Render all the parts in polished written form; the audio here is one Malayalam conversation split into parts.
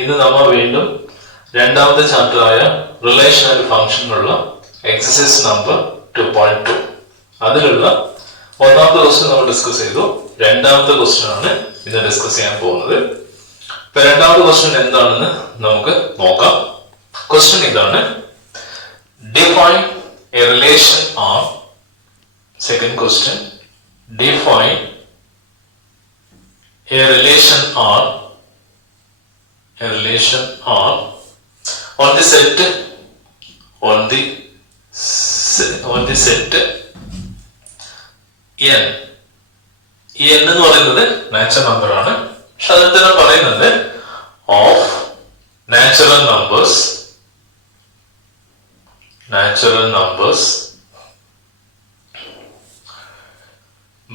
ഇന്ന് നമ്മൾ വീണ്ടും രണ്ടാമത്തെ ചാപ്റ്റർ ആയ റിലേഷൻ ആൻഡ് ഫംഗ്ഷനുള്ള എക്സസൈസ് നമ്പർ 2.2 അതിലുള്ള ഒന്നാമത്തെ ക്വസ്റ്റ്യൻ നമ്മൾ ഡിസ്കസ് ചെയ്തു. രണ്ടാമത്തെ ക്വസ്റ്റ്യൻ ആണ് ഇന്ന് ഡിസ്കസ് ചെയ്യാൻ പോകുന്നത്. ഇപ്പൊ രണ്ടാമത്തെ ക്വസ്റ്റ്യൻ എന്താണെന്ന് നമുക്ക് നോക്കാം. ക്വസ്റ്റ്യൻ ഇതാണ്: define A relation on. Second question: define a relation on the set n. ഈ n എന്ന് പറയുന്നത് നാച്ചുറൽ നമ്പർ ആണ്. പക്ഷെ അതിൽ തന്നെ പറയുന്നത് of natural numbers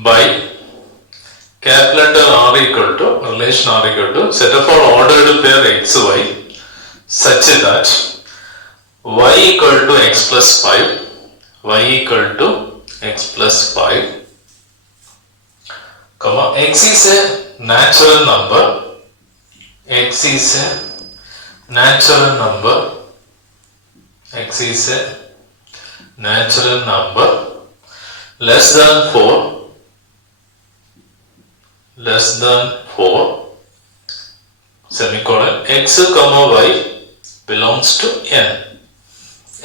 by capital letter R equal to relation R equal to set of all ordered pair x y such that y equal to x plus 5 comma x is a natural number less than 4 semicolon x comma y belongs to n.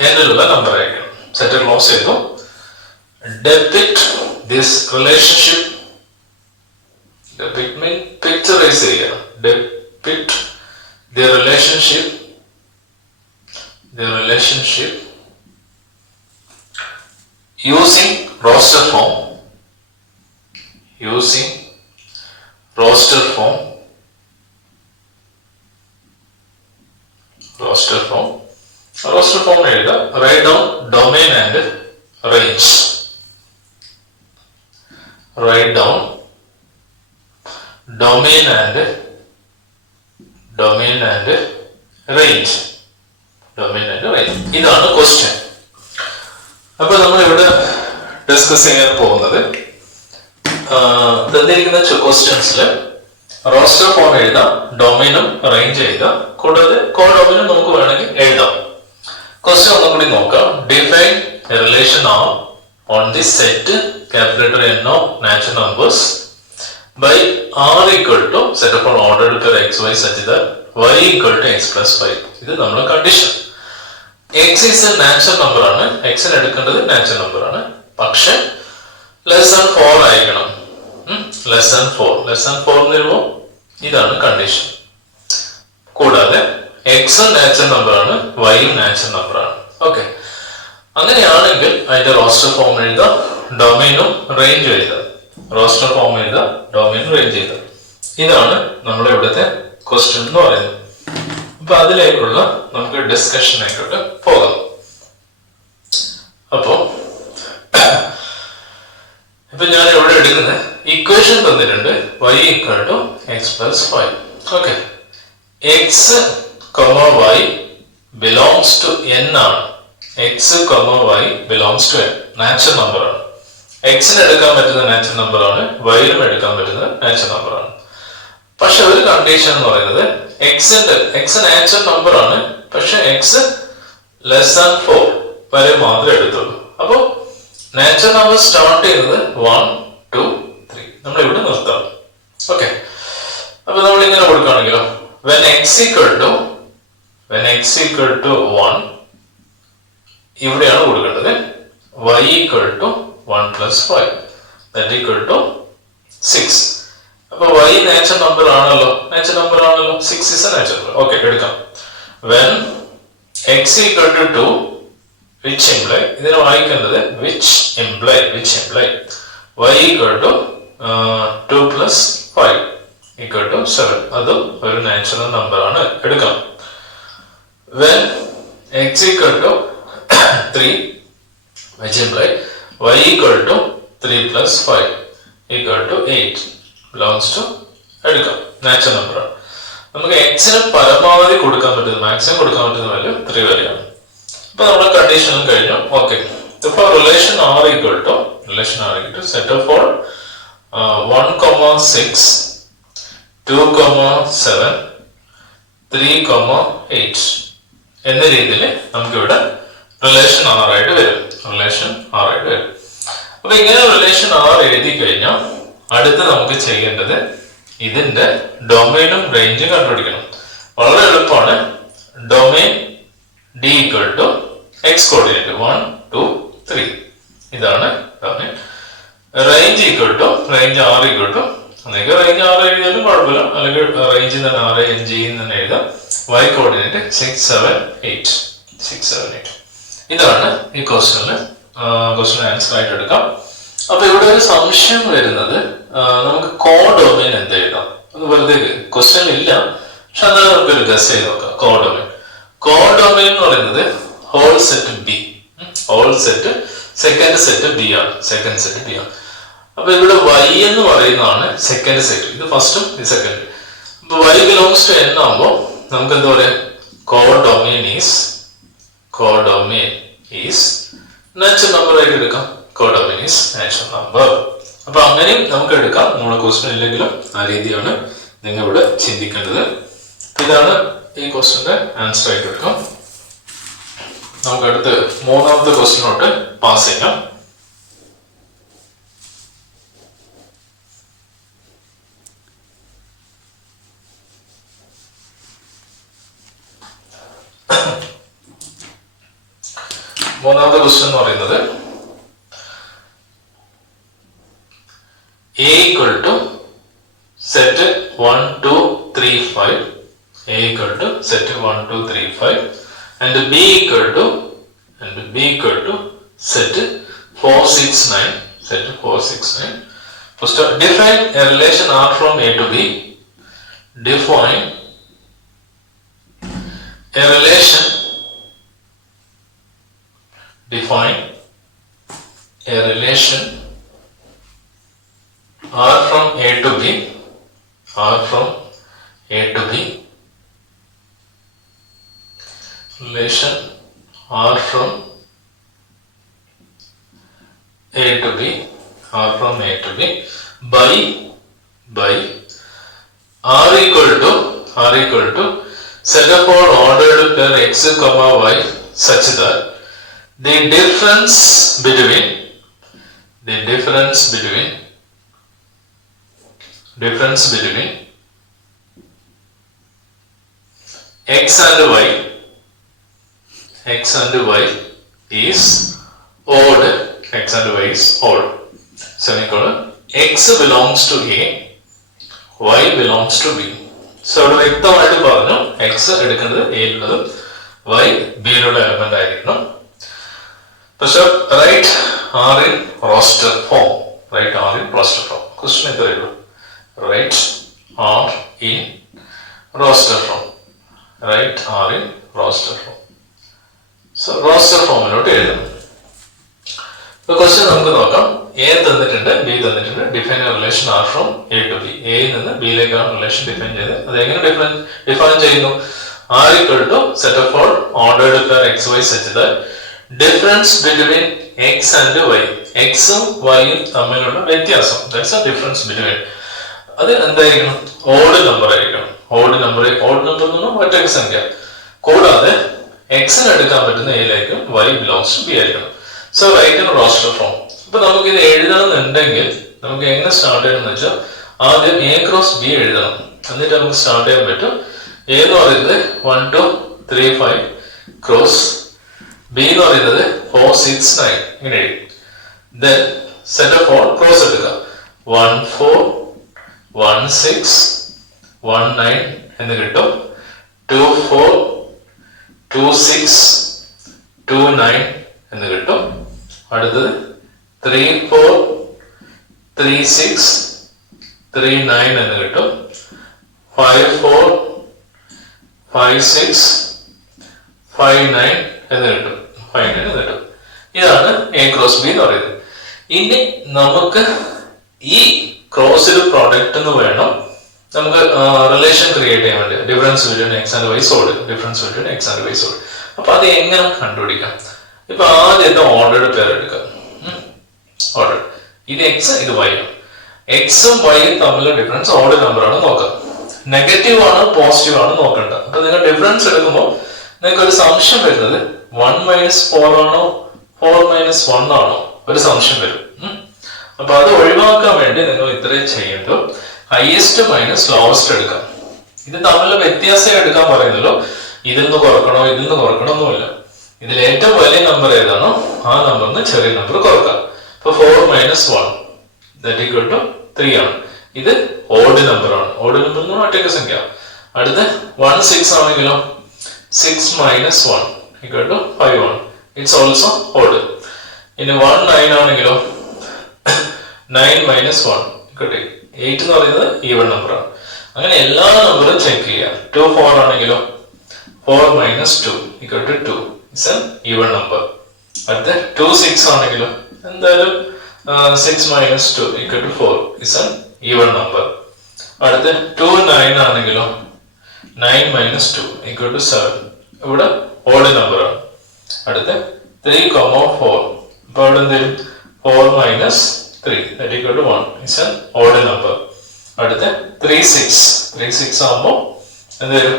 n ഉള്ള നമ്പർ ആയിരിക്കും. സെറ്റ് ക്ലോസ് ചെയ്തു. depict this relationship. depict mean picturize ചെയ്യുക. depict the relationship using roster form. roster form എഴുതുക. write down domain and range. ഇതാണ് ക്വസ്റ്റ്യൻ. അപ്പൊ നമ്മൾ ഇവിടെ ഡിസ്കസ് ചെയ്യാൻ പോകുന്നത് തന്നിരിക്കുന്ന ക്വസ്റ്റ്യൻസിൽ റോസ്റ്റർ ഫോം എഴുതാം, ഡൊമൈനും റേഞ്ച് എഴുതാം, കൂടാതെ കോഡൊമൈനും നമുക്ക് വേണമെങ്കിൽ എഴുതാം. ക്വസ്റ്റ്യൻ ഒന്നും കൂടി നോക്കാം. Define A relation on the set capital letter n of natural numbers by R equal to set of all ordered pair x y such that y equal to x plus 5. ഇത് നമ്മുടെ condition. x is a natural number ആണ്. x നെ എടുക്കേണ്ടത് നാച്ചുറൽ നമ്പർ ആണ്. പക്ഷെ less than 4 ആയിരിക്കണം. less than 4 എന്ന് വരുമ്പോൾ ഇതാണ് കണ്ടീഷൻ. കൂടാതെ x നാച്ചുറൽ നമ്പർ ആണ്, y നാച്ചുറൽ നമ്പർ ആണ്. ഓക്കെ, അങ്ങനെയാണെങ്കിൽ അതിന്റെ റോസ്റ്റർ ഫോം എഴുതാം, ഡൊമൈനും റേഞ്ചും എഴുതാം. ഇതാണ് നമ്മുടെ ഇവിടുത്തെ ക്വസ്റ്റ്യൻ എന്ന് പറയുന്നത്. അപ്പൊ അതിലേക്കുള്ള നമുക്ക് ഡിസ്കഷനിലേക്കോട്ട് പോകാം. അപ്പോ ഇപ്പൊ ഞാൻ ഇവിടെ എടുക്കുന്നത് ഇക്വേഷൻ തന്നിട്ടുണ്ട്, y equal to x plus 5. Okay, x, y belongs to n ആണ്. x, y belongs to n natural number ആണ്. x ന് എടുക്കാൻ പറ്റുന്ന നാച്ചുറൽ നമ്പർ ആണ്, y നും എടുക്കാൻ പറ്റുന്ന നാച്ചുറൽ നമ്പർ ആണ്. പക്ഷെ ഒരു കണ്ടീഷൻ എന്ന് പറയുന്നത് x നാച്ചുറൽ നമ്പർ ആണ്, പക്ഷെ x less than 4 വരെ മാത്രമേ എടുത്തുള്ളൂ. അപ്പോ നാച്ചുറൽ നമ്പർ സ്റ്റാർട്ട് ചെയ്യുന്നത് 1, 2, 3 നമ്മൾ ഇവിടെ നിർത്താം. ഓക്കെ, അപ്പൊ നമ്മൾ ഇങ്ങനെ കൊടുക്കുകയാണെങ്കിലോ, when x equal to 1 ഇവിടെയാണ് കൊടുക്കേണ്ടത്. y equal to 1 plus 5 that equal to 6. അപ്പൊ y നാച്ചുറൽ നമ്പർ ആണല്ലോ, 6 is a natural number. Okay, എടുക്കാം. when x equal to 2 which imply ഇതിനെ വായിക്കേണ്ടത് which imply y equal to 2 plus 5 equal to 7. അതും ഒരു നാച്ചുറൽ നമ്പർ ആണ്, എടുക്കാം. when x equal to 3 which imply y equal to 3 plus 5 equal to 8 belongs to എടുക്കാം, നാച്ചുറൽ നമ്പർ ആണ്. നമുക്ക് x ന് പരമാവധി കൊടുക്കാൻ പറ്റുന്ന, മാക്സിമം കൊടുക്കാൻ പറ്റുന്ന വാല്യൂ 3 വരെയാണ്. അപ്പൊ നമ്മുടെ കണ്ടീഷനും കഴിഞ്ഞു. ഓക്കെ, ഇപ്പൊ relation R equal to set of all 1, 6, 2, 7, 3,8 എന്ന രീതിയിൽ നമുക്കിവിടെ റിലേഷൻ ആർ ആയിട്ട് വരും. റിലേഷൻ ആർ ആയിട്ട് വരും. അപ്പൊ ഇങ്ങനെ റിലേഷൻ ആർ എഴുതി കഴിഞ്ഞാൽ അടുത്ത് നമുക്ക് ചെയ്യേണ്ടത് ഇതിന്റെ ഡൊമൈനും റേഞ്ചും കണ്ടുപിടിക്കണം. വളരെ എളുപ്പമാണ്. Domain D equal to X coordinate 1, 2, 3 ഇതാണ് domain. Range equal to range R equal to ഒന്നെങ്കിൽ റേഞ്ച് ആർ എഴുതിയാലും കുഴപ്പമില്ല, അല്ലെങ്കിൽ റേഞ്ചിൽ തന്നെ ആർ എൻ ജി തന്നെ എഴുതാം. വൈ കോർഡിനേറ്റ് 6, 7, 8 6, 7, 8 ഇതാണ് ഈ ക്വസ്റ്റ്യൻ ആൻസർ ആയിട്ട് എടുക്കാം. അപ്പൊ ഇവിടെ ഒരു സംശയം വരുന്നത് നമുക്ക് കോഡൊമൈൻ എന്ത് എഴുതാം അത് വെറുതെ ക്വസ്റ്റ്യൻ ഇല്ല, പക്ഷെ അത് നമുക്കൊരു ഗസ് ചെയ്ത് നോക്കാം. കോഡൊമൈൻ എന്ന് പറയുന്നത് whole set B, whole set second set B ആണ്. സെക്കൻഡ് സെറ്റ് ബി ആണ്. അപ്പൊ ഇവിടെ y എന്ന് പറയുന്നതാണ് സെക്കൻഡ് സെറ്റ്. ഇത് ഫസ്റ്റും ഇത് സെക്കൻഡ്. അപ്പൊ y ബിലോങ്സ് ടു n ആകുമ്പോൾ നമുക്ക് എന്താ പറയാ, കോഡൊമൈൻ ഈസ് നാച്ചുറൽ നമ്പർ ആയിട്ട് എടുക്കാം. Codomain is natural number. അപ്പൊ അങ്ങനെയും നമുക്ക് എടുക്കാം. നമ്മുടെ ക്വസ്റ്റ്യൻ ഇല്ലെങ്കിലും ആ രീതിയാണ് നിങ്ങൾ ഇവിടെ ചിന്തിക്കേണ്ടത്. ഇതാണ് ഈ ക്വസ്റ്റ്യന്റെ ആൻസർ ആയിട്ട് എടുക്കാം. നമുക്ക് അടുത്ത് മൂന്നാമത്തെ ക്വസ്റ്റ്യനോട്ട് പാസ് ചെയ്യാം. മൂന്നാമത്തെ ക്വസ്റ്റ്യൻ എന്ന് പറയുന്നത് a equal to set 1, 2, 3, 5 a equal to set 1, 2, 3, 5 and b equal to set 4, 6, 9 set 4, 6, 9. First define a relation R from A to B. Define a relation R from A to B, relation R from A to B by R equal to set of all ordered pair x, y such that the difference between x and y is odd. Semicolon. X belongs to A, y belongs to B. So ഇവിടെ വ്യക്തമായിട്ട് പറഞ്ഞു x എടുക്കുന്നത് A യിലുള്ളതും y B യിലുള്ള എലമെന്റ് ആയിരിക്കണം. പക്ഷെ write R in roster form. Question ഇത്രയേ ഉള്ളൂ. Write R in roster form. So roster ഫോമിലോട്ട് എഴുതണം. ക്വസ്റ്റ്യൻ നമുക്ക് നോക്കാം. എ തന്നിട്ടുണ്ട്, ബി തന്നിട്ടുണ്ട്. Define relation R from A to B. എയിൽ നിന്ന് ബിയിലേക്കാണ് റിലേഷൻ ഡിഫൈൻ ചെയ്തത്. അത് എങ്ങനെ ഡിഫൈൻ ചെയ്യുന്നു? R equal to set of all ordered pair X Y such that difference between X and Y, എക്സും വൈയും തമ്മിലുള്ള വ്യത്യാസം, ദാറ്റ്സ് എ ഡിഫറൻസ് ബിറ്റ്വീൻ, അത് എന്തായിരിക്കണം? ഓഡ് നമ്പർ ആയിരിക്കണം. ഓഡ് നമ്പർ എന്ന് പറഞ്ഞാൽ ഒറ്റ സംഖ്യ. കൂടാതെ എക്സിന് എടുക്കാൻ പറ്റുന്ന എയിലേക്കും വൈ ബിലോങ്സ് ടു ബി ആയിരിക്കണം. So write in roster form. അപ്പൊ നമുക്ക് ഇത് എഴുതണമെന്നുണ്ടെങ്കിൽ നമുക്ക് എങ്ങനെ സ്റ്റാർട്ട് ചെയ്യണമെന്ന് വെച്ചാൽ ആദ്യം എ ക്രോസ് ബി എഴുതണം. എന്നിട്ട് നമുക്ക് സ്റ്റാർട്ട് ചെയ്യാൻ പറ്റും. എ എന്ന് പറയുന്നത് 1, 2, 3, 5 ക്രോസ് ബി എന്ന് പറയുന്നത് 4, 6, 9 ഇങ്ങനെ എഴുതി. Then set of all cross എടുക്കുക. 1, 4, 1, 6, 1, 9 എന്ന് കിട്ടും. 2, 4, 2, 6, 2, 9 എന്ന് കിട്ടും. അടുത്തത് 3, 4, 3, 6, 3, 9 എന്ന് കിട്ടും. 5, 4, 5, 6, 5, 9 എന്ന് കിട്ടും. ഇതാണ് എ ക്രോസ് ബി എന്ന് പറയുന്നത്. ഇനി നമുക്ക് ഈ ക്രോസിൽ പ്രോഡക്റ്റ് എന്ന് വേണം നമുക്ക് റിലേഷൻ ക്രിയേറ്റ് ചെയ്യാൻ വേണ്ടി. Difference between X and Y സോൾഡ്. അപ്പൊ അത് എങ്ങനെ കണ്ടുപിടിക്കാം? ഇപ്പൊ ആദ്യത്തെ ഓർഡേർഡ് പെയർ എടുക്കുക. ഓർഡർ ഇത് എക്സ്, ഇത് വൈ. എക്സും വൈയും തമ്മിലുള്ള ഡിഫറൻസ് ഓർഡർ നമ്പർ ആണ് നോക്കാം. നെഗറ്റീവ് ആണ് പോസിറ്റീവ് ആണ് നോക്കണ്ട. അപ്പൊ നിങ്ങൾ ഡിഫറൻസ് എടുക്കുമ്പോൾ നിങ്ങൾക്ക് ഒരു സംശയം വരുന്നത് 1 മൈനസ് 4 ആണോ 4 മൈനസ് 1 ആണോ ഒരു സംശയം വരും. അപ്പൊ അത് ഒഴിവാക്കാൻ വേണ്ടി നിങ്ങൾ ഇത്രയും ചെയ്യുമ്പോൾ ഹയസ്റ്റ് മൈനസ് ലോവസ്റ്റ് എടുക്കാം. ഇത് തമ്മിലുള്ള വ്യത്യാസം എടുക്കാൻ പറയുന്നല്ലോ. ഇതിൽ നിന്ന് കുറക്കണോ ഒന്നുമില്ല. ഇതിൽ ഏറ്റവും വലിയ നമ്പർ ഏതാണോ ആ നമ്പറിന് ചെറിയ നമ്പർ കുറക്കാം. ഇപ്പൊ 4 മൈനസ് 1 ദാറ്റ് ഈക്വൽ ടു 3 ആണ്. ഇത് ഓഡ് നമ്പർ ആണ്. ഓഡ് നമ്പർ എന്ന് പറഞ്ഞാൽ ഒറ്റയ്ക്ക് സംഖ്യ. അടുത്ത് 1 6 ആണെങ്കിലോ 6 മൈനസ് 1 ഈക്വൽ ടു 5 ആണ്. It's also odd. ഇനി 1 9 ആണെങ്കിലോ 9 മൈനസ് 1 ഈക്വൽ ടു 8 എന്ന് പറയുന്നത് ഈവൺ നമ്പർ ആണ്. അങ്ങനെ എല്ലാ നമ്പറും ചെക്ക് ചെയ്യുക. 2 4 ആണെങ്കിലോ 4 minus 2 equal to 2 it's an even number. അടുത്ത 2 6 ആണെങ്കിലോ എന്തായാലും 6 minus 2 equal to 4 it's an even number. അടുത്ത 2 9 ആണെങ്കിലോ 9 മൈനസ് 2 ഈക്വൽ ടു 7 ഇവിടെ ഓഡ് നമ്പർ ആണ്. അടുത്ത 3 4 അപ്പോൾ അവിടെ എന്തെങ്കിലും 4 minus 3 that equal to 1 it's an odd number. അടുത്ത 3 6 ആകുമ്പോൾ എന്തെങ്കിലും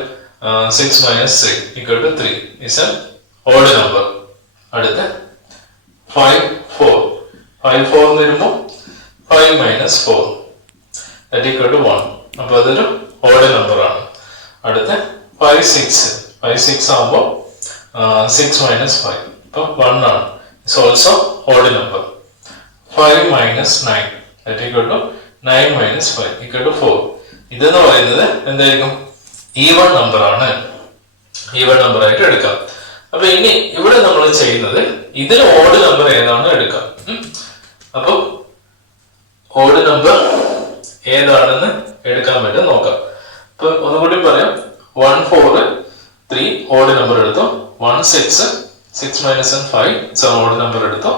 6 minus 3 equal to 3 it's an odd number. അടുത്ത 5 4 എന്ന് വരുമ്പോൾ 5 മൈനസ് 4 ദാറ്റ് ഈക്വൽ ടു 1 അപ്പോൾ അതൊരു ഓഡ് നമ്പർ ആണ്. അടുത്ത 5 6 ആകുമ്പോൾ 6 മൈനസ് 5 ഇപ്പോൾ 1 ആണ്. It's also odd number. 5 minus 9 that equal to 9 minus 5 equal to 4. ഇതെന്ന് പറയുന്നത് എന്തായിരിക്കും? ഈവൺ നമ്പർ ആണ്. ഈവൺ നമ്പർ ആയിട്ട് എടുക്കാം. അപ്പൊ ഇനി ഇവിടെ നമ്മൾ ചെയ്യുന്നത് ഇതിൽ ഓഡ് നമ്പർ ഏതാണ് എടുക്കാം. അപ്പൊ ഓഡ് നമ്പർ ഏതാണെന്ന് എടുക്കാൻ പറ്റും നോക്കാം. ഇപ്പൊ ഒന്നുകൂടി പറയാം. 1 4 3 ഓഡ് നമ്പർ എടുത്തോ. 1 6 മൈനസ് 5 ഓഡ് നമ്പർ എടുത്തോ.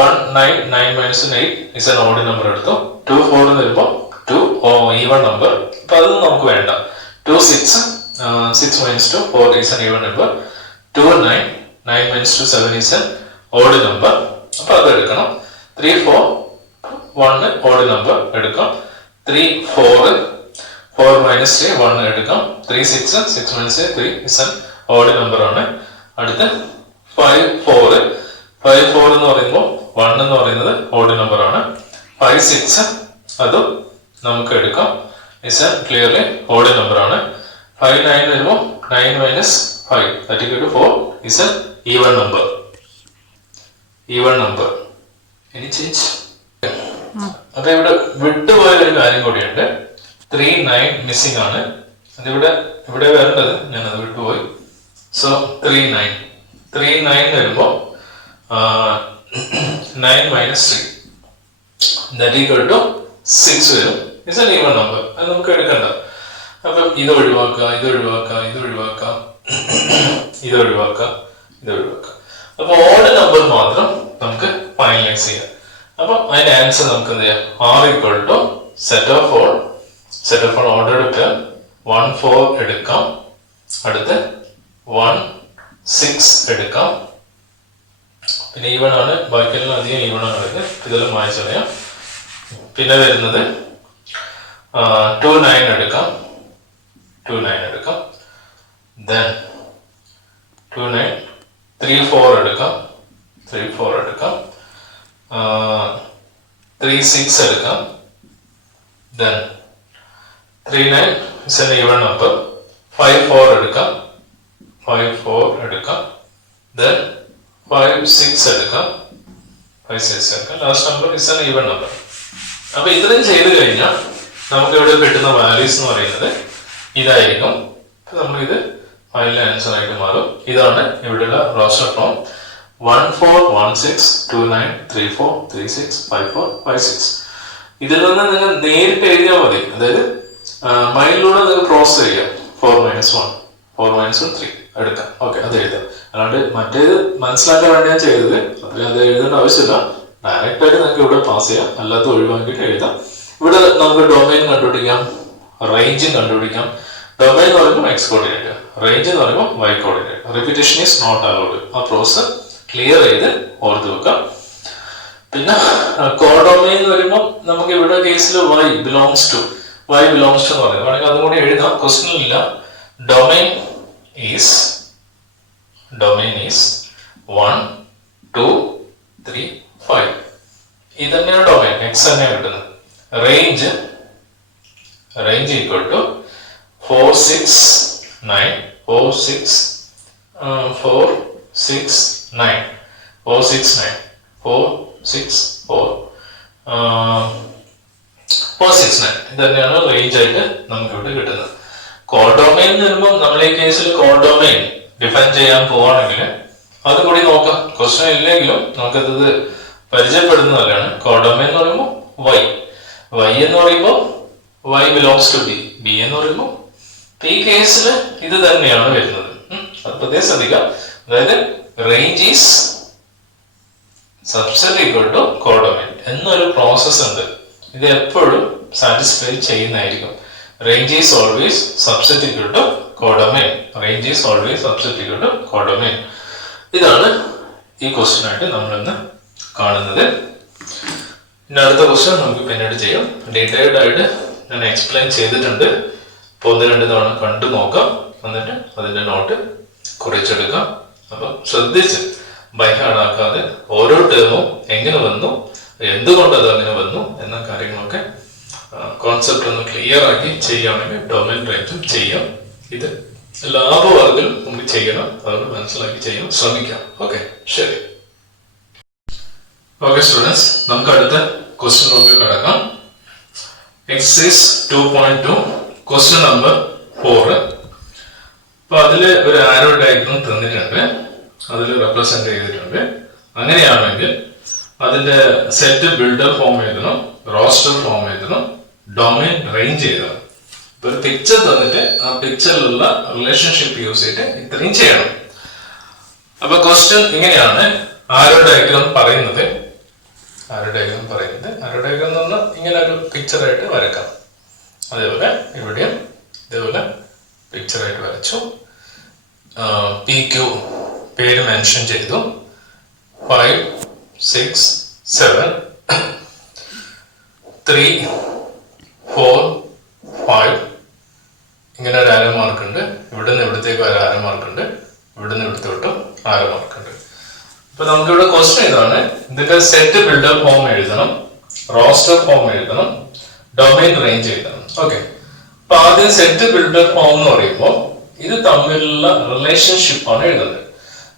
1 9 minus 8 is an odd number എടുത്തോ. 2 4 എന്ന് വരുമ്പോൾ 2 ഈവൺ നമ്പർ. അപ്പൊ അതൊന്നും നമുക്ക് വേണ്ട. 2 6 minus 2 4 is an even number. 2 9 minus 2 7 is an odd number. അപ്പൊ അത് എടുക്കണം. 3 4 1 ഓഡ് നമ്പർ എടുക്കാം. 3 4 മൈനസ് 3 1 എടുക്കാം. 3 6 minus 3 is an odd number ആണ്. അടുത്ത 5 4 എന്ന് പറയുമ്പോൾ 1 എന്ന് പറയുന്നത് ഓഡ് നമ്പർ ആണ്. 5 6 അതും നമുക്ക് എടുക്കാം. Is an clearly odd number ആണ്. 5 9 വരുമ്പോൾ 9 minus 5 that equal to 4 is an even number. Even number. Any change? അപ്പൊ ഇവിടെ വിട്ടുപോയ ഒരു കാര്യം കൂടിയുണ്ട്. 3 9 മിസ്സിംഗ് ആണ്. അതിവിടെ വരേണ്ടത് ഞാനത് വിട്ടുപോയി. സോ 3 9 വരുമ്പോ 9 മൈനസ് 3 ദാറ്റ് ഈക്വൽ ടു 6 വരും. It's an even number. അത് നമുക്ക് എടുക്കണ്ട. അപ്പം ഇത് ഒഴിവാക്കാം. അപ്പൊ ഓഡ് നമ്പർ മാത്രം നമുക്ക് ഫൈനലൈസ് ചെയ്യാം. അപ്പൊ അതിന്റെ ആൻസർ നമുക്ക് എന്ത് ചെയ്യാം? R equal to set of all order എടുക്കുക. 1 4 എടുക്കാം. അടുത്ത് 1 6 എടുക്കാം. പിന്നെ ഈവൺ ആണ്. ബാക്കിയെല്ലാം അധികം ഈവൺ ആണ് എടുക്കുക. ഇതെല്ലാം വായിച്ചറിയാം. പിന്നെ വരുന്നത് 2 9 എടുക്കാം. 2 9 എടുക്കാം. Then 2 9 3 4 എടുക്കാം. 3 4 എടുക്കാം. 3 6 എടുക്കാം. Then 3 9 is an even number. 5 4 എടുക്കാം. 5 4 എടുക്കാം. Then 5 6 എടുക്കാം. 5 6 എടുക്കാം. Last number is an even number. അപ്പൊ ഇത്രയും ചെയ്ത് കഴിഞ്ഞാൽ നമുക്ക് ഇവിടെ കിട്ടുന്ന വാല്യൂസ് എന്ന് പറയുന്നത് ഇതായിരിക്കും. നമ്മൾ ഇത് ഫൈനൽ ആൻസർ ആയിട്ട് മാറും. ഇതാണ് ഇവിടെയുള്ള റോസ്റ്റർ ഫോം. 1 4 1 6 2 9 3 4 3 6 5 4 5 6. ഇതിൽ നിന്ന് നിങ്ങൾ നേരിട്ട് എഴുതിയാൽ മതി. അതായത് മൈൻഡിലൂടെ നിങ്ങൾ ക്രോസ് ചെയ്യുക. 4 മൈനസ് 1 4 മൈനസ് 1 3 എടുക്കാം. ഓക്കെ, അത് എഴുതാം. അല്ലാണ്ട് മറ്റേത് മനസ്സിലാക്കാൻ വേണ്ടിയാണ് ചെയ്തത്. അത്രയും അത് എഴുതേണ്ട ആവശ്യമില്ല. ഡയറക്റ്റ് ആയിട്ട് നിങ്ങൾക്ക് ഇവിടെ പാസ് ചെയ്യാം. അല്ലാത്ത ഒഴിവാക്കിയിട്ട് എഴുതാം. ഇവിടെ നമുക്ക് ഡൊമൈൻ കണ്ടുപിടിക്കാം, റേഞ്ചും കണ്ടുപിടിക്കാം. ഡൊമൈൻ എന്ന് പറയുമ്പോൾ എക്സ് കോർഡിനേറ്റ്, റേഞ്ച് എന്ന് പറയുമ്പോൾ Y coordinate. Repetition is not allowed. ആ പ്രോസസ് ക്ലിയർ ചെയ്ത് ഓർത്ത് വെക്കാം. പിന്നെ കോഡൊമൈൻ എന്ന് വരുമ്പോൾ നമുക്ക് ഇവിടെ കേസിൽ y belongs to y belongs to എന്ന് പറയുന്നത് വേണമെങ്കിൽ അതുകൂടി എഴുതാം, ക്വസ്റ്റ്യൻ ഇല്ല. Domain is 1 2 3 5. ഇത് തന്നെയാണ് ഡൊമൈൻ, എക്സ് തന്നെയാണ് കിട്ടുന്നത്. റേഞ്ച് ഈക്വൽ ടു 4 6 9 4 6 4 6 9 4 6 9 4 6 4 4 6 9 ഇത് തന്നെയാണ് റേഞ്ച് ആയിട്ട് നമുക്ക് ഇവിടെ കിട്ടുന്നത്. കോഡൊമൈൻ എന്ന് വരുമ്പോൾ നമ്മൾ ഈ കേസിൽ കോഡൊമൈൻ ഡിഫൈൻ ചെയ്യാൻ പോവാണെങ്കിൽ അത് കൂടി നോക്കാം. ക്വസ്റ്റ്യൻ ഇല്ലെങ്കിലും നമുക്കത് പരിചയപ്പെടുന്നതല്ലാണ്. കോഡൊമൈൻ എന്ന് പറയുമ്പോൾ y എന്ന് പറയുമ്പോൾ y belongs to b എന്ന് പറയുമ്പോൾ ഈ കേസിൽ ഇത് തന്നെയാണ് വരുന്നത്. അത് പ്രത്യേകം ശ്രദ്ധിക്കാം. അതായത് range is subset equal to codomain എന്നൊരു പ്രോസസ് ഉണ്ട്. ഇത് എപ്പോഴും സാറ്റിസ്ഫൈ ചെയ്യുന്നതായിരിക്കും. Range is always subset equal to codomain. Range is always subset equal to codomain. ഇതാണ് ഈ ക്വസ്റ്റ്യൻ ആയിട്ട് നമ്മളിന്ന് കാണുന്നത്. ഇനി അടുത്ത ക്വസ്റ്റ്യൻ നമുക്ക് പിന്നീട് ചെയ്യാം. ഡീറ്റെയിൽഡ് ആയിട്ട് ഞാൻ എക്സ്പ്ലെയിൻ ചെയ്തിട്ടുണ്ട്. ഇപ്പോൾ 1-2 തവണ കണ്ടു നോക്കാം, എന്നിട്ട് അതിന്റെ നോട്ട് കുറിച്ചെടുക്കാം. അപ്പം ശ്രദ്ധിച്ച് ബൈഹാർഡാക്കാതെ ഓരോ ടേമും എങ്ങനെ വന്നു, എന്തുകൊണ്ട് അത് അങ്ങനെ വന്നു എന്ന കാര്യങ്ങളൊക്കെ കോൺസെപ്റ്റ് ഒന്ന് ക്ലിയർ ആക്കി ചെയ്യുകയാണെങ്കിൽ ഡൊമൈൻ റേഞ്ചും ചെയ്യാം. ഇത് ലാഭവർഗം നമുക്ക് ചെയ്യണം, അതുകൊണ്ട് മനസ്സിലാക്കി ചെയ്യാൻ ശ്രമിക്കാം. ഓക്കെ, ശരി. ഓക്കെ സ്റ്റുഡൻസ്, നമുക്ക് അടുത്ത ക്വസ്റ്റ്യനിലേക്ക് കടക്കാം. Exercise 2.2 question number 4. അപ്പൊ അതില് ഒരു ആരോ ഡയഗ്രം തന്നിട്ടുണ്ട്, അതിൽ റെപ്രസെന്റ് ചെയ്തിട്ടുണ്ട്. അങ്ങനെയാണെങ്കിൽ അതിന്റെ സെറ്റ് ബിൽഡർ ഫോം എഴുതണം, റോസ്റ്റർ ഫോം എഴുതണം, ഡൊമൈൻ റേഞ്ച് എഴുതണം. ഒരു പിക്ചർ തന്നിട്ട് ആ പിക്ചറിലുള്ള റിലേഷൻഷിപ്പ് യൂസ് ചെയ്തിട്ട് ഇത്രയും ചെയ്യണം. അപ്പൊ ക്വസ്റ്റ്യൻ ഇങ്ങനെയാണ്. ആരോ ഡയഗ്രം പറയുന്നത് ആരോ ഡയഗ്രം എന്ന് പറഞ്ഞാൽ ഇങ്ങനെ ഒരു പിക്ചറായിട്ട് വരക്കാം. അതേപോലെ ഇവിടെയും ഇതേപോലെ പിക്ചറായിട്ട് വരച്ചു. PQ പേര് മെൻഷൻ ചെയ്തു. 5 6 7 3 4 5 ഇങ്ങനെ ഒരു ആരോ മാർക്ക് ഉണ്ട്. ഇവിടുന്ന് ഇവിടത്തേക്ക് ഒരു ആരോ മാർക്ക് ഉണ്ട്, ഇവിടുന്ന് ഇവിടത്തോട്ടും ആരോ മാർക്ക് ഉണ്ട്. അപ്പൊ നമുക്കിവിടെ ക്വസ്റ്റ്യൻ ഇതാണ്. ഇതിന്റെ സെറ്റ് ബിൽഡർ ഫോം എഴുതണം, റോസ്റ്റർ ഫോം എഴുതണം, ഡൊമൈൻ റേഞ്ച് എഴുതണം. ഓക്കെ, അപ്പൊ ആദ്യം സെറ്റ് ബിൽഡർ ഫോം എന്ന് പറയുമ്പോൾ ഇത് തമ്മിലുള്ള റിലേഷൻഷിപ്പ് ആണ് എഴുതുന്നത്.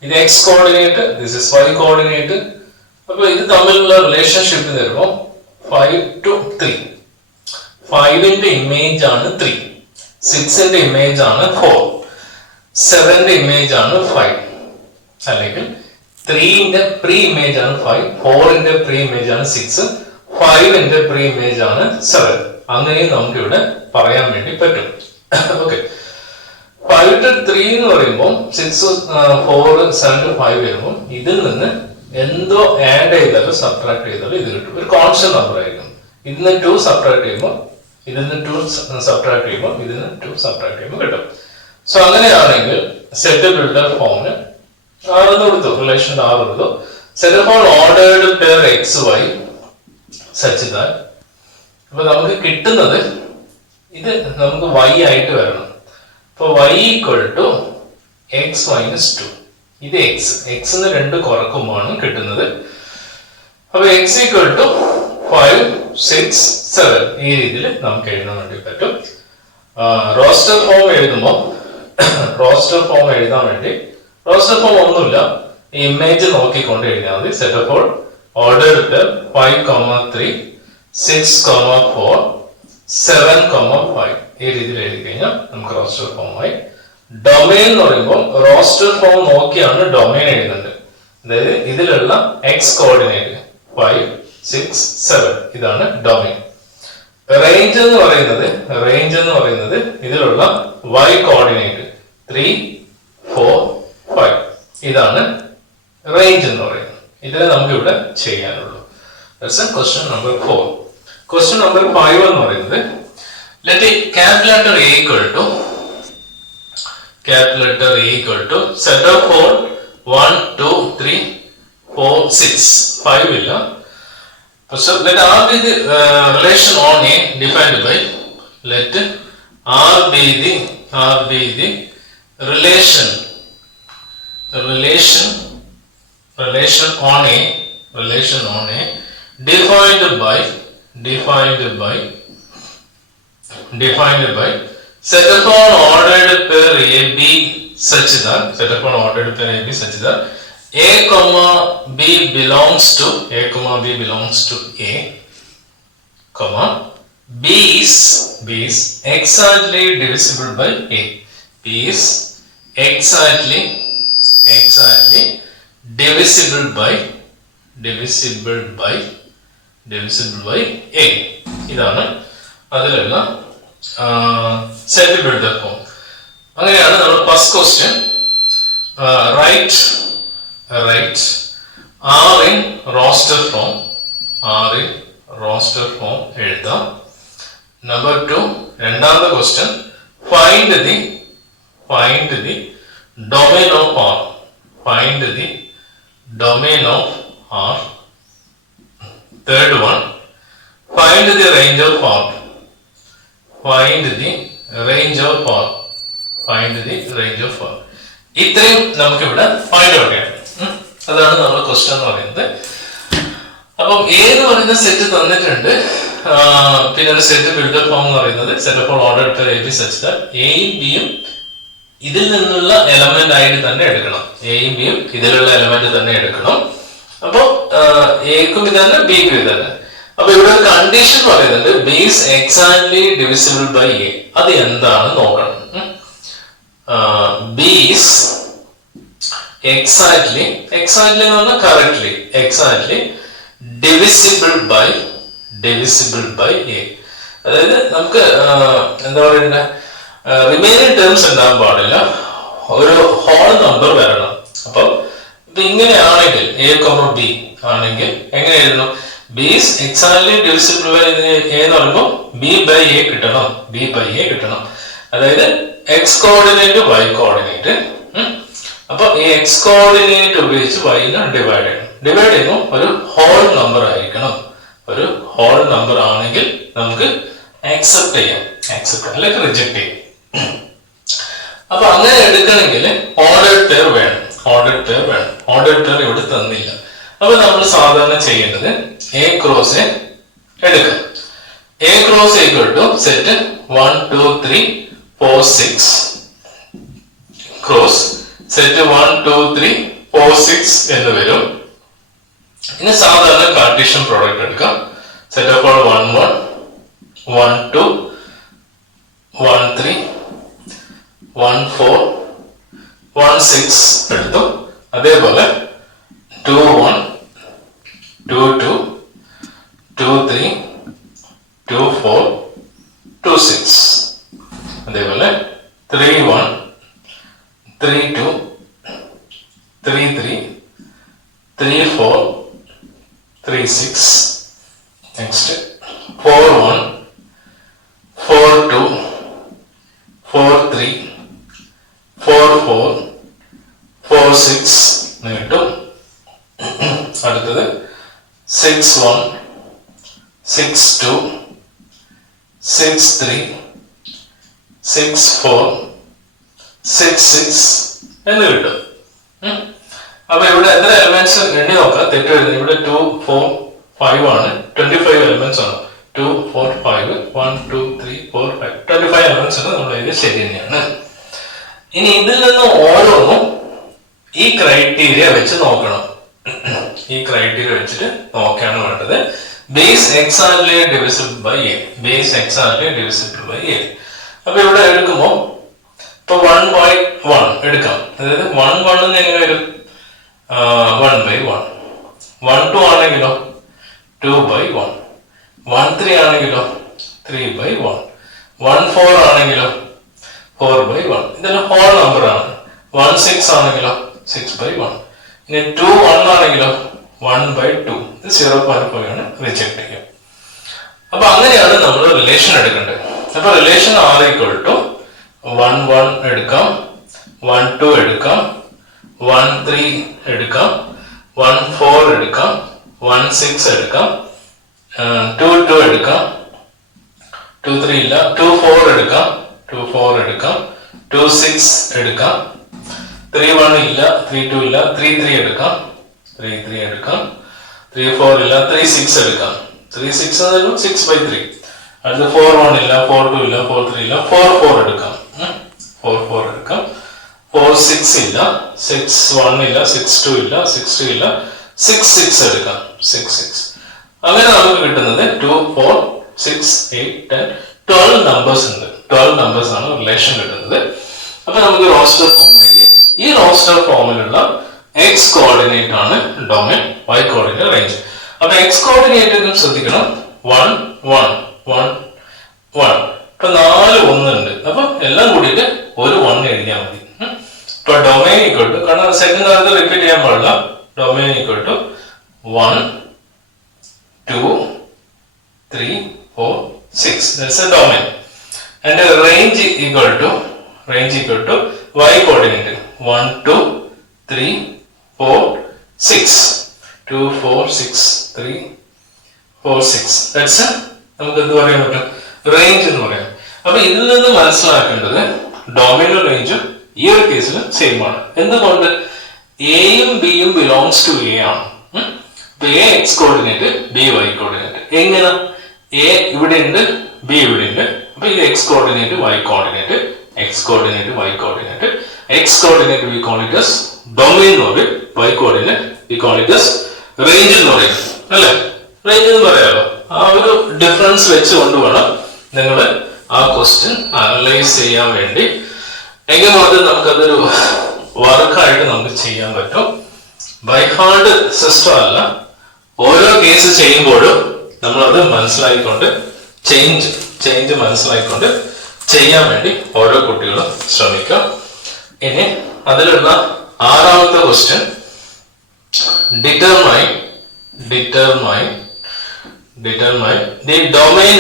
ഇത് X coordinate, this is Y coordinate. അപ്പൊ ഇത് തമ്മിലുള്ള റിലേഷൻഷിപ്പ് തരുമ്പോൾ 5 to 3. 5ന്റെ ഇമേജ് ആണ് 3, 6ന്റെ ഇമേജ് ആണ് 4, 7ന്റെ ഇമേജ് ആണ് 5. അല്ലെങ്കിൽ 3ന്റെ പ്രീ ഇമേജ് ആണ് 5, 4ന്റെ പ്രീ ഇമേജ് ആണ് 6, 5ന്റെ പ്രീ ഇമേജ് ആണ് 7. അങ്ങനെയും നമുക്ക് ഇവിടെ പറയാൻ വേണ്ടി പറ്റും. ഓക്കെ, 5 to 3 എന്ന് പറയുമ്പോൾ 6 4 7 to 5 വരുമ്പോൾ ഇതിൽ നിന്ന് എന്തോ ആഡ് ചെയ്താലും സബ്ട്രാക്ട് ചെയ്താലും ഇത് കിട്ടും. ഒരു കോൺസ്റ്റന്റ് നമ്പർ ആയിരിക്കും. ഇതിന് 2 സബ്ട്രാക്ട് ചെയ്യുമ്പോൾ ഇതിന് 2 സബ്ട്രാക്ട് ചെയ്യുമ്പോൾ ഇതിന് 2 സബ്ട്രാക്ട് ചെയ്യുമ്പോൾ കിട്ടും. സോ അങ്ങനെയാണെങ്കിൽ സെറ്റ് ബിൽഡർ ഫോമിന് 6 കൊടുത്തു, റിലേഷൻ 6 കൊടുത്തു. Set of all ordered pair X Y such that. അപ്പൊ നമുക്ക് കിട്ടുന്നത് ഇത് നമുക്ക് y ആയിട്ട് വരണം. അപ്പൊ y equal to X minus 2. ഇത് എക്സിന് 2 കുറക്കുമ്പോഴാണ് കിട്ടുന്നത്. അപ്പൊ എക്സ് ഈക്വൽ ടു 5 6 7 ഈ രീതിയിൽ നമുക്ക് എഴുതാൻ വേണ്ടി പറ്റും. റോസ്റ്റർ ഫോം എഴുതുമ്പോൾ റോസ്റ്റർ ഫോം എഴുതാൻ വേണ്ടി റോസ്റ്റർ ഫോം ഒന്നുമില്ല, ഇമേജ് നോക്കിക്കൊണ്ട് എഴുതിയാൽ മതി. Set of all ordered pair 5, 3 6, 4 7, 5 ഈ രീതിയിൽ എഴുതി കഴിഞ്ഞാൽ നമുക്ക് റോസ്റ്റർ ഫോം ആയി. ഡൊമൈൻ എന്ന് പറയുമ്പോൾ റോസ്റ്റർ ഫോം നോക്കിയാണ് ഡൊമൈൻ എഴുതുന്നത്. അതായത് ഇതിലുള്ള എക്സ് കോർഡിനേറ്റ് 5 6 7 ഇതാണ് ഡൊമൈൻ. റേഞ്ച് എന്ന് പറയുന്നത് ഇതിലുള്ള y കോർഡിനേറ്റ് 3 4 5 ഇതാണ് റേഞ്ച് എന്ന് പറയുന്നത്. ഇതിനെ നമുക്ക് ഇവിടെ ചെയ്യാനുള്ളൂ. Question number 4. ക്വസ്റ്റ്യൻ നമ്പർ 5 എന്ന് പറയുന്നത് let calculator A equal to set of all 1 2 3 4 6 5 ഇല്ല. So let R be the relation on A defined by let R be the relation on A defined by set upon ordered pair AB such that A comma B belongs to A, comma B is exactly divisible by A. B is exactly divisible by A. ഇതാണ് അതിലുള്ള സെറ്റ് ബിൽഡർ ഫോം. അങ്ങനെയാണ് നമ്മൾ first question write R in roster form എഴുതാം. നമ്പർ 2 രണ്ടാമത്തെ question find the domain of R. Third one, find the range of R. ഇത്രയും നമുക്ക് ഇവിടെ ഫൈൻഡ് ഔട്ട് ചെയ്യണം. അതാണ് നമ്മുടെ ക്വസ്റ്റ്യൻ എന്ന് പറയുന്നത്. അപ്പം A എന്ന് പറയുന്ന സെറ്റ് തന്നിട്ടുണ്ട്. പിന്നെ ഒരു സെറ്റ് ബിൽഡർ ഫോം എന്ന് പറയുന്നത് set of order per A be such that എയും ബിയും ഇതിൽ നിന്നുള്ള എലമെന്റ് ആയിട്ട് തന്നെ എടുക്കണം. എയും ബിയും ഇതിലുള്ള എലമെന്റ് തന്നെ എടുക്കണം. അപ്പൊ എക്കും ഇതന്നെ ബിക്കും ഇതന്നെ. അപ്പൊ ഇവിടെ ഒരു കണ്ടീഷൻ പറയുന്നുണ്ട് B is exactly divisible by A. അത് എന്താണ് നോക്കണം. ബി ഈസ് എക്സാക്ട്ലി എന്ന് പറഞ്ഞാൽ കറക്റ്റ്ലി divisible by A. അതായത് നമുക്ക് എന്താ പറയുക റിമൈനിങ് ടേംസ് ഉണ്ടാകാൻ പാടില്ല, ഒരു ഹോൾ നമ്പർ വരണം. അപ്പൊ ഇത് ഇങ്ങനെയാണെങ്കിൽ A, B ആണെങ്കിൽ എങ്ങനെ എഴുതണം? B is exactly divisible by A എന്ന് പറയുമ്പോൾ B by A കിട്ടണം. അതായത് x കോർഡിനേറ്റ് y കോർഡിനേറ്റ്. അപ്പൊ ഈ x കോർഡിനേറ്റ് ഉപയോഗിച്ച് y നെ ഡിവൈഡ് ചെയ്യുന്നു. ഒരു ഹോൾ നമ്പർ ആയിരിക്കണം. ഒരു ഹോൾ നമ്പർ ആണെങ്കിൽ നമുക്ക് ആക്സെപ്റ്റ് ചെയ്യാം, അല്ലെങ്കിൽ റിജക്ട് ചെയ്യാം. അപ്പൊ അങ്ങനെ എടുക്കണമെങ്കിൽ ഓർഡേർഡ് പെയർ വേണം. ഓർഡേർഡ് പെയർ ഇവിടെ തന്നില്ല. അപ്പൊ നമ്മൾ സാധാരണ ചെയ്യേണ്ടത് A ക്രോസ് എടുക്കാം. A cross equal to set 1 2 3 4 6 cross set 1 2 3 4 6 എന്ന് വരും. ഇനി സാധാരണ കാർട്ടീഷ്യൻ പ്രോഡക്റ്റ് എടുക്കാം. സെറ്റ് ഓഫ് 1 1 1 2 1 3 1 4 1 6 എടുത്തു. അതേപോലെ 2 1 2 2 2 3 2 4 2 6 അതേപോലെ 3 1 3 2 3 3 3 4 3 6 next 4 1 4 2 4 3 4 4 4 6 കിട്ടും. അടുത്തത് 6 1 6 2 6 3 6 4 6 6 എന്ന് കിട്ടും. അപ്പൊ ഇവിടെ എത്ര എലമെന്റ്സ് എണ്ണി നോക്കാം. തെറ്റ് വരുന്നത് ഇവിടെ 2 4 5 ആണ്. 25 എലമെന്റ്സ് ആണ്. 2 4 5 1 2 3 4 5 25 എലമെന്റ്സ് ആണ്. നമ്മൾ ഇത് ശരി തന്നെയാണ്. ഇനി ഇതിൽ നിന്ന് ഓരോന്നും ഈ ക്രൈറ്റീരിയ വെച്ച് നോക്കണം. ഈ ക്രൈറ്റീരിയ വെച്ചിട്ട് നോക്കാണ് വേണ്ടത്. B is exactly divisible by A. അപ്പൊ ഇവിടെ എടുക്കുമ്പോ ഇപ്പൊ 1 by 1 എടുക്കാം. അതായത് 1 1 എങ്ങനെ വരും? 1 by 1. 1 2 ആണെങ്കിലോ 2 by 1. 1 3 ആണെങ്കിലോ 3 by 1. 1 4 ആണെങ്കിലോ 4 by 1. ഇതെല്ലാം ഹോൾ നമ്പർ ആണ്. 1 6 ആണെങ്കിലോ 6 by 1. ഇനി 2 1 ആണെങ്കിലോ 1 by 2. ഇത് 0.5 ആണ്. റിജക്ട് ചെയ്യാം. അപ്പൊ അങ്ങനെയാണ് നമ്മൾ റിലേഷൻ എടുക്കേണ്ടത്. അപ്പൊ റിലേഷൻ R equal to 1 1 എടുക്കാം, 1 2 എടുക്കാം, 1 3 എടുക്കാം, 1 4 എടുക്കാം, 1 6 എടുക്കാം, 2 2 എടുക്കാം, 2 3 ഇല്ല, 2 4 എടുക്കാം, 2 4 എടുക്കാം, 2 6 എടുക്കാം, 3 1 ഇല്ല, 3 2 ഇല്ല, 3 3 എടുക്കാം, 3 3 എടുക്കാം, 3 4 ഇല്ല, 3 6 എടുക്കാം, 3 6 എന്നാലും 6 by 3. അടുത്ത 4 1 ഇല്ല, 4 2 ഇല്ല, 4 3 ഇല്ല, 4 4 എടുക്കാം, 4 4 എടുക്കാം, 4 6 ഇല്ല, 6 1 ഇല്ല, 6 2 ഇല്ല, 6 2 ഇല്ല, 6 6 എടുക്കാം, 6 6. അങ്ങനെ നമുക്ക് കിട്ടുന്നത് 2 4 6 8 10 12 നമ്പേഴ്സ് ഉണ്ട്. 12 നമ്പേഴ്സ് ആണ് റിലേഷൻ കിട്ടുന്നത്. അപ്പൊ നമുക്ക് റോസ്റ്റർ ഫോം എഴുതി. ഈ റോസ്റ്റർ ഫോമിലുള്ള എക്സ് കോർഡിനേറ്റ് ആണ് ഡൊമൈൻ, വൈ കോർഡിനേറ്റ് റേഞ്ച്. അപ്പൊ എക്സ് കോർഡിനേറ്റ് ശ്രദ്ധിക്കണം, 1 1 1 1. ഇപ്പൊ 4 1 ഉണ്ട്. അപ്പൊ എല്ലാം കൂടിയിട്ട് ഒരു 1 എഴുതിയാൽ മതി. ഇപ്പൊ ഡൊമൈൻ ഈക്വൽ ടു, കാരണം സെക്കൻഡ് കാലത്ത് റിപ്പീറ്റ് ചെയ്യാൻ പാടില്ല, domain equal to 1 2 3 4 6. That's a domain. And the range equal to y coordinate 1 2 3 4 6. 2 4 6 3 4 6. That's a നമുക്ക് എന്ത് പറയാൻ പറ്റും, റേഞ്ച് എന്ന് പറയാം. അപ്പൊ ഇതിൽ നിന്ന് മനസ്സിലാക്കേണ്ടത് ഡൊമൈനും റേഞ്ചും ഈ ഒരു കേസിൽ സെയിം ആണ്. എന്തുകൊണ്ട്? എയും ബിയും ബിലോങ്സ് ടു എ ആണ്. A X coordinate, B Y coordinate. എങ്ങനെ? എ ഇവിടെ ഉണ്ട്, ബി ഇവിടെ ഉണ്ട്. അപ്പൊ ഇത് X coordinate, Y coordinate, X coordinate, Y coordinate. X coordinate we call it as domain എന്ന് പറയും, Y coordinate we call it as range എന്ന് പറയും, അല്ലെ? റേഞ്ച് എന്ന് പറയാമല്ലോ. ആ ഒരു ഡിഫറൻസ് വെച്ചുകൊണ്ട് വേണം നിങ്ങൾ ആ ക്വസ്റ്റ്യൻ അനലൈസ് ചെയ്യാൻ വേണ്ടി. എങ്കിൽ മാത്രം നമുക്കതൊരു വർക്കായിട്ട് നമുക്ക് ചെയ്യാൻ പറ്റും. ബൈ ഹാർഡ് സിസ്റ്റം അല്ല, ഓരോ കേസ് ചെയ്യുമ്പോഴും നമ്മളത് മനസ്സിലാക്കിക്കൊണ്ട് ചേഞ്ച് മനസ്സിലാക്കിക്കൊണ്ട് ചെയ്യാൻ വേണ്ടി ഓരോ കുട്ടികളും ശ്രമിക്കാം. ഇനി അതിലുള്ള ആറാമത്തെ question, determine the domain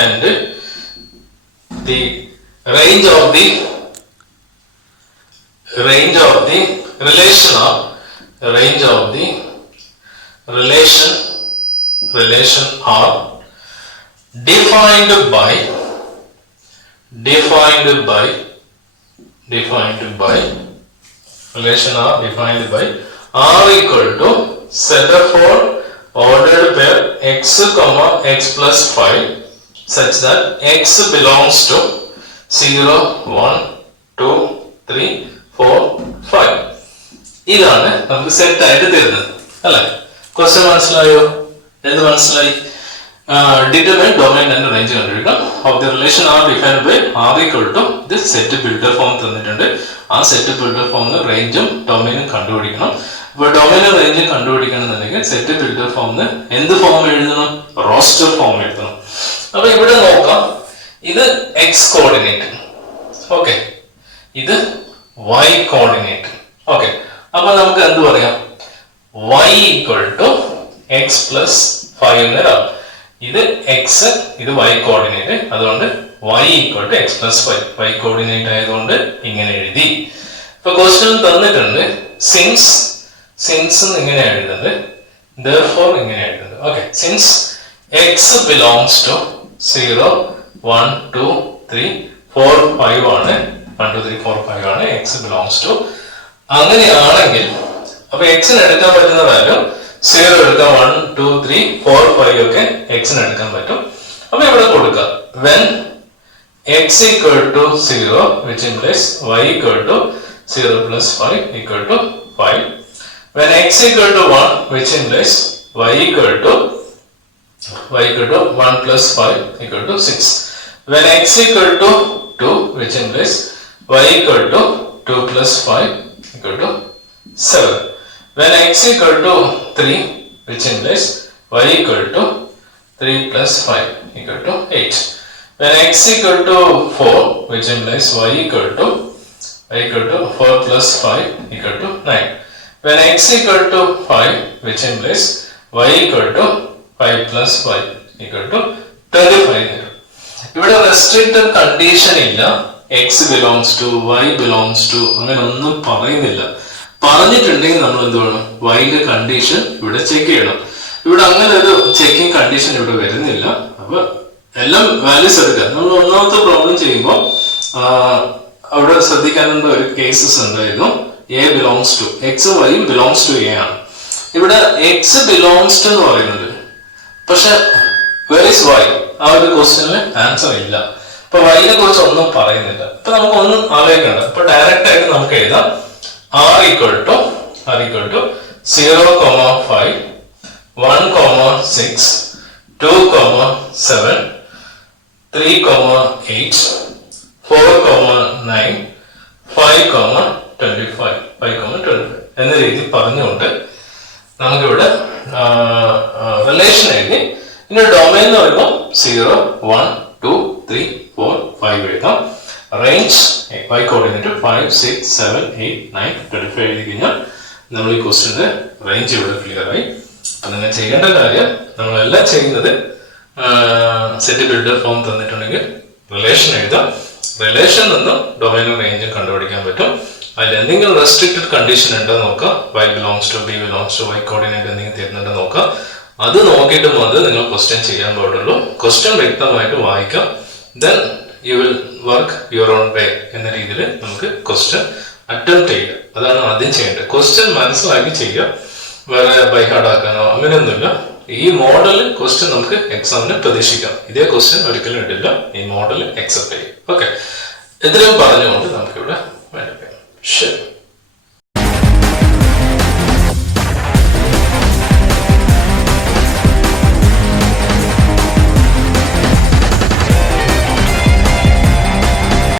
and the range of the relation are defined by r equal to set of ordered pair x comma x plus 5 such that x belongs to 0 1 2 3 4 5. ഇതാണ് നമുക്ക് സെറ്റ് ആയിട്ട് തരുന്നത്, അല്ലെ? ക്വസ്റ്റ്യൻ മനസ്സിലായോ? എന്ത് മനസ്സിലായി? ഡിറ്റർമൈൻ ഡൊമൈൻ ആൻഡ് റേഞ്ച് കണ്ടുപിടിക്കണം. Of the relation R defined by R equal to ഇത് സെറ്റ് ബിൽഡർ ഫോം തന്നിട്ടുണ്ട്. ആ സെറ്റ് ബിൽഡർ ഫോമിന് റേഞ്ചും ഡൊമൈനും കണ്ടുപിടിക്കണം. അപ്പൊ ഡൊമൈനും റേഞ്ചും കണ്ടുപിടിക്കണമെന്നുണ്ടെങ്കിൽ സെറ്റ് ബിൽഡർ ഫോമിന് എന്ത് ഫോം എഴുതണം? റോസ്റ്റർ ഫോം എഴുതണം. അപ്പൊ ഇവിടെ നോക്കാം, ഇത് എക്സ് കോർഡിനേറ്റ്, ഓക്കെ, ഇത് വൈ കോർഡിനേറ്റ്, ഓക്കെ. അപ്പൊ നമുക്ക് എന്ത് പറയാം? y equal to X plus 5 എന്നൊരാൾ. ഇത് എക്സ്, ഇത് വൈ കോർഡിനേറ്റ്, അതുകൊണ്ട് y equal to X plus 5. Y coordinate ആയതുകൊണ്ട് ഇങ്ങനെ എഴുതി. ഇപ്പൊ ക്വസ്റ്റ്യൻ തന്നിട്ടുണ്ട്, സിൻസ് ഇങ്ങനെ എഴുതുന്നത്, therefore ഇങ്ങനെ എഴുതുന്നത്, okay. Since X belongs to 0 1 2 3 4 5 ആണ്, 1 2 3 4 5 ആണ് എക്സ് ബിലോങ്സ് ടു. അങ്ങനെയാണെങ്കിൽ അപ്പൊ എക്സിന് എടുക്കാൻ പറ്റുന്ന വാല്യൂ 0 എടുക്കാം, 1 2 3 4 5 ഒക്കെ എക്സിന് എടുക്കാൻ പറ്റും. അപ്പൊ ഇവിടെ കൊടുക്കാം, when x equal to 0 which implies y equal to 0 plus 5 equal to 5. When x equal to 1 which implies y equal to 1 plus 5 equal to 6. When x equal to 2 which implies y equal to 2 plus 5 equal to 7. When x equal to 3 which implies y equal to 3 plus 5 equal to 8. When x equal to 4 which implies y equal to 4 plus 5 equal to 9. When x equal to 5 which implies y equal to 5 plus 5 equal to 25. ഇവിടെ റെസ്ട്രിക്റ്റഡ് കണ്ടീഷൻ ഇല്ല, X belongs to Y belongs to അങ്ങനെ ഒന്നും പറയുന്നില്ല. പറഞ്ഞിട്ടുണ്ടെങ്കിൽ നമ്മൾ എന്ത് വേണം? വൈന്റെ കണ്ടീഷൻ ഇവിടെ ചെക്ക് ചെയ്യണം. ഇവിടെ അങ്ങനെ ഒരു ചെക്കിംഗ് കണ്ടീഷൻ ഇവിടെ വരുന്നില്ല. അപ്പൊ എല്ലാം വാല്യൂസ് എടുക്കുക. നമ്മൾ ഒന്നാമത്തെ പ്രോബ്ലം ചെയ്യുമ്പോൾ അവിടെ ശ്രദ്ധിക്കാനുള്ള ഒരു കേസസ് ഉണ്ടായിരുന്നു. എ ബിലോങ്സ് ടു എക്സും വൈയും ബിലോങ്സ് ടു എ ആണ്. ഇവിടെ എക്സ് ബിലോങ്സ് ടു എന്ന് പറയുന്നുണ്ട്, പക്ഷെ വെർ ഇസ് വൈ ആ ഒരു ക്വസ്റ്റ്യനിൽ ആൻസർ ഇല്ല. ഇപ്പൊ വൈനെ കുറിച്ച് ഒന്നും പറയുന്നില്ല. ഇപ്പൊ നമുക്ക് ഒന്നും ആലോചിക്കണ്ട. ഇപ്പൊ ഡയറക്റ്റ് ആയിട്ട് നമുക്ക് എഴുതാം r equal to 0,5 1,6 2,7 3,8 4,9 5,25 എന്ന രീതി പറഞ്ഞുകൊണ്ട് നമുക്കിവിടെ റിലേഷൻ എഴുതി. ഇനി ഡൊമൈൻ എന്ന് പറയുമ്പോൾ 0 1 2 3 4 5 എഴുതാം. റേഞ്ച് y കോർഡിനേറ്റ് 5 6 7 8 9 25 എഴുതി കഴിഞ്ഞാൽ നമ്മൾ ഈ ക്വസ്റ്റ്യന്റെ റേഞ്ച് ഇവിടെ ക്ലിയർ ആയി. അപ്പൊ നിങ്ങൾ ചെയ്യേണ്ട കാര്യം, നമ്മളെല്ലാം ചെയ്യുന്നത് സെറ്റ് ബിൽഡർ ഫോം തന്നിട്ടുണ്ടെങ്കിൽ റിലേഷൻ എഴുതാം. റിലേഷൻ നിന്നും ഡൊമൈനും റേഞ്ചും കണ്ടുപിടിക്കാൻ പറ്റും. അതിൽ എന്തെങ്കിലും റെസ്ട്രിക്റ്റഡ് കണ്ടീഷൻ ഉണ്ടോ നോക്കാം. y belongs to b belongs to y coordinate എന്തെങ്കിലും തരുന്നുണ്ടോ നോക്കാം. അത് നോക്കിയിട്ട് മാത്രമേ നിങ്ങൾ ക്വസ്റ്റ്യൻ ചെയ്യാൻ പാടുള്ളൂ. ക്വസ്റ്റ്യൻ വ്യക്തമായിട്ട് വായിക്കാം. Then you will work your own വേ എന്ന രീതിയിൽ നമുക്ക് ക്വസ്റ്റ്യൻ അറ്റംപ്റ്റ് ചെയ്യുക. അതാണ് ആദ്യം ചെയ്യേണ്ടത്. ക്വസ്റ്റ്യൻ മനസ്സിലാക്കി ചെയ്യുക. വേറെ ബൈഹാർഡ് ആക്കാനോ അങ്ങനെയൊന്നുമില്ല. ഈ മോഡൽ ക്വസ്റ്റ്യൻ നമുക്ക് എക്സാമിന് പ്രതീക്ഷിക്കാം. ഇതേ ക്വസ്റ്റ്യൻ ഒരിക്കലും ഇടില്ല. ഈ മോഡൽ അക്സെപ്റ്റ് ചെയ്യും. ഓക്കെ, ഇതിലും പറഞ്ഞുകൊണ്ട് നമുക്കിവിടെ വേണ്ട. ശരി.